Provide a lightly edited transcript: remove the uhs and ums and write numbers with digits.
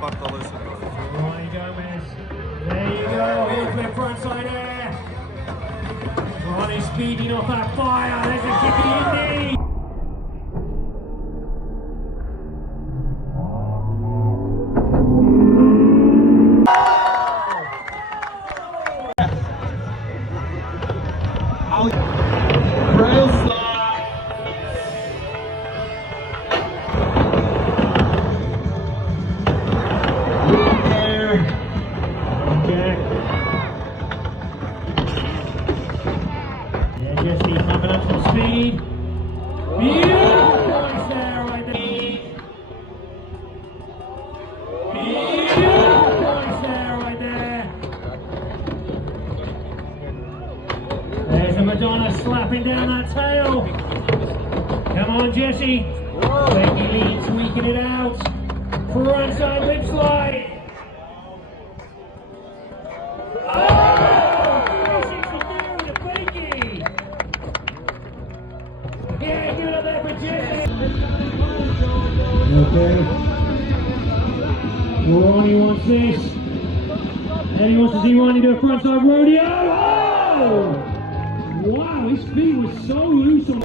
Ronnie Gomez. There you go. Here's the frontside air. Ronnie speeding off that fire. There's a kick in the Jesse coming up for speed. Beautiful points there right there. Beautiful points there right there. There's a Madonna slapping down that tail. Come on, Jesse. Becky Lee tweaking it out. Frontside lip slide. Okay. Ronnie wants this. And he wants to see Ronnie do a frontside rodeo. Oh! Wow, his feet were so loose on